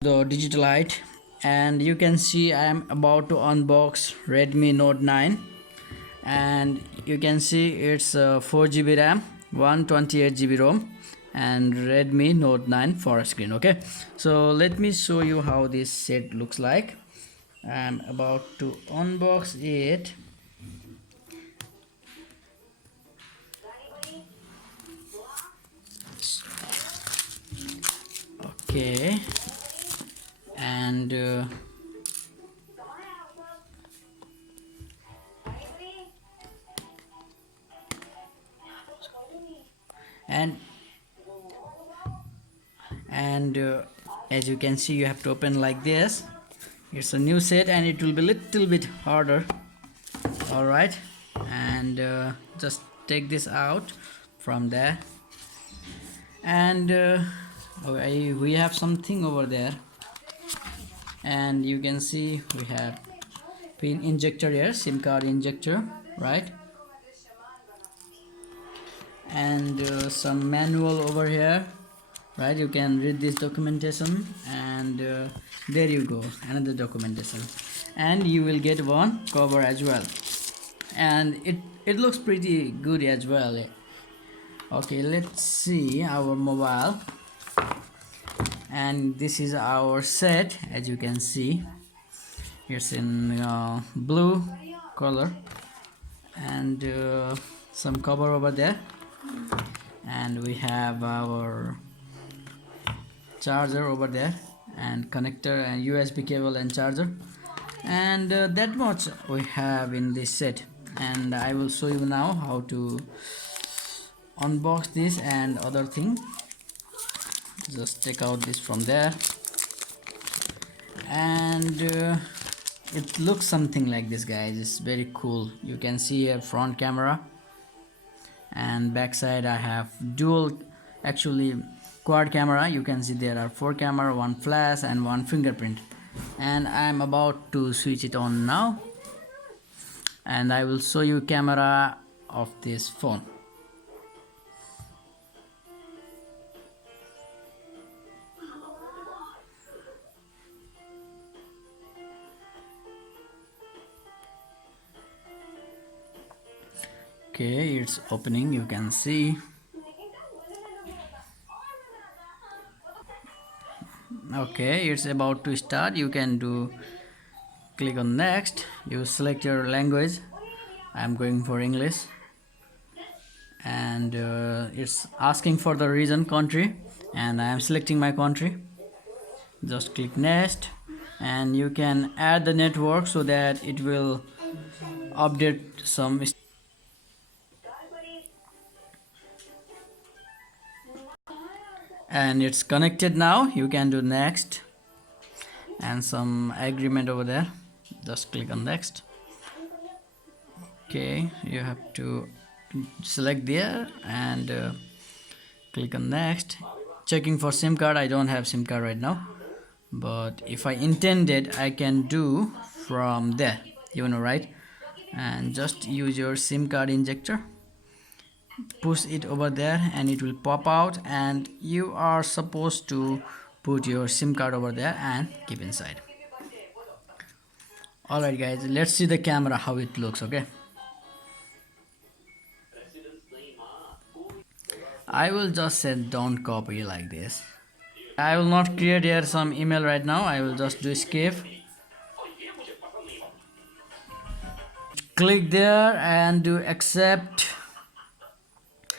the digital light, and you can see I am about to unbox Redmi Note 9, and you can see it's 4 GB RAM, 128 GB ROM, and Redmi Note 9 for a screen. Okay, so let me show you how this set looks like. I'm about to unbox it. Okay, and and and as you can see, you have to open like this. It's a new set and it will be little bit harder. All right, and just take this out from there, and okay, we have something over there, and you can see we have pin injector here, SIM card injector, right? And some manual over here, right? You can read this documentation, and there you go, another documentation, and you will get one cover as well, and it looks pretty good as well. Okay, let's see our mobile, and this is our set. As you can see, it's in blue color, and some cover over there, and we have our charger over there, and connector and USB cable and charger, and that much we have in this set. And I will show you now how to unbox this and other thing. Just take out this from there, and it looks something like this, guys. It's very cool. You can see a front camera, and backside I have dual, actually quad camera. You can see there are 4 camera, 1 flash and 1 fingerprint, and I'm about to switch it on now, and I will show you camera of this phone. Okay, it's opening, you can see. Okay, it's about to start. You can do click on next, you select your language. I'm going for English, and it's asking for the region, country, and I am selecting my country. Just click next, and you can add the network so that it will update some, and it's connected now. You can do next, and some agreement over there. Just click on next. Okay, you have to select there, and click on next. Checking for SIM card. I don't have SIM card right now, but if I intended, I can do from there, right? And just use your SIM card injector, push it over there, and it will pop out, and you are supposed to put your SIM card over there and keep inside. Alright guys, let's see the camera how it looks. Okay, I will just say don't copy like this. I will not create here some email right now. I will just do escape, click there and do accept,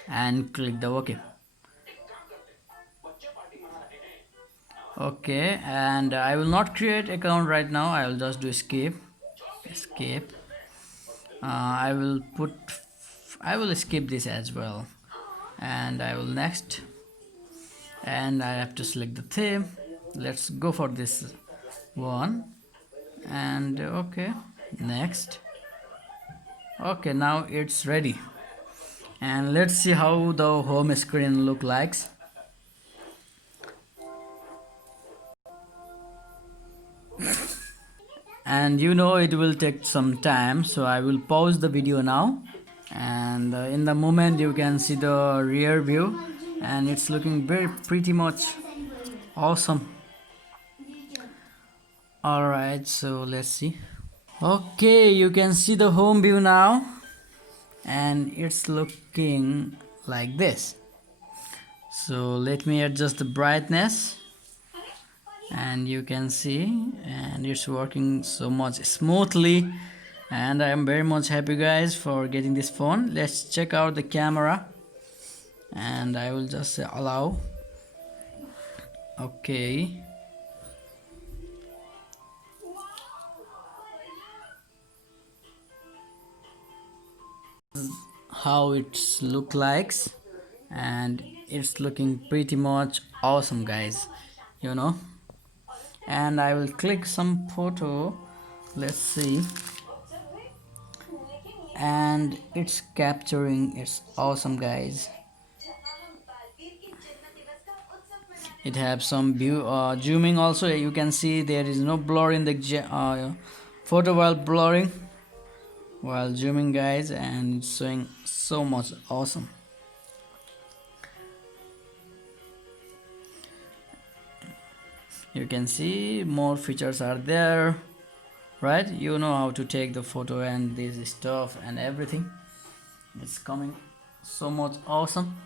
and click the OK. Okay, and I will not create account right now. I will just do escape. I will skip this as well, and I will next, and I have to select the theme. Let's go for this one, and okay, next. Okay, now it's ready, and let's see how the home screen look like. And it will take some time, so I will pause the video now, and in the moment you can see the rear view, and it's looking very pretty much awesome. Alright, so let's see. Okay, you can see the home view now, and it's looking like this. So let me adjust the brightness, and you can see, and it's working so much smoothly, and I am very much happy guys for getting this phone. Let's check out the camera, and I will just say allow. Okay, how it's look likes, and it's looking pretty much awesome guys, you know. And I will click some photo, let's see, and it's capturing, it's awesome guys. It have some view zooming also, you can see there is no blur in the photo while blurring, while zooming guys, and it's showing so much awesome. You can see more features are there, right? You know how to take the photo and this stuff and everything. It's coming so much awesome.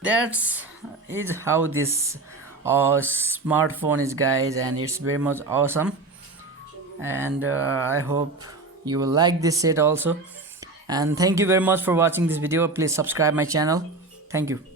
That's is how this smartphone is guys, and it's very much awesome. And I hope you will like this set also. And thank you very much for watching this video. Please subscribe my channel. Thank you.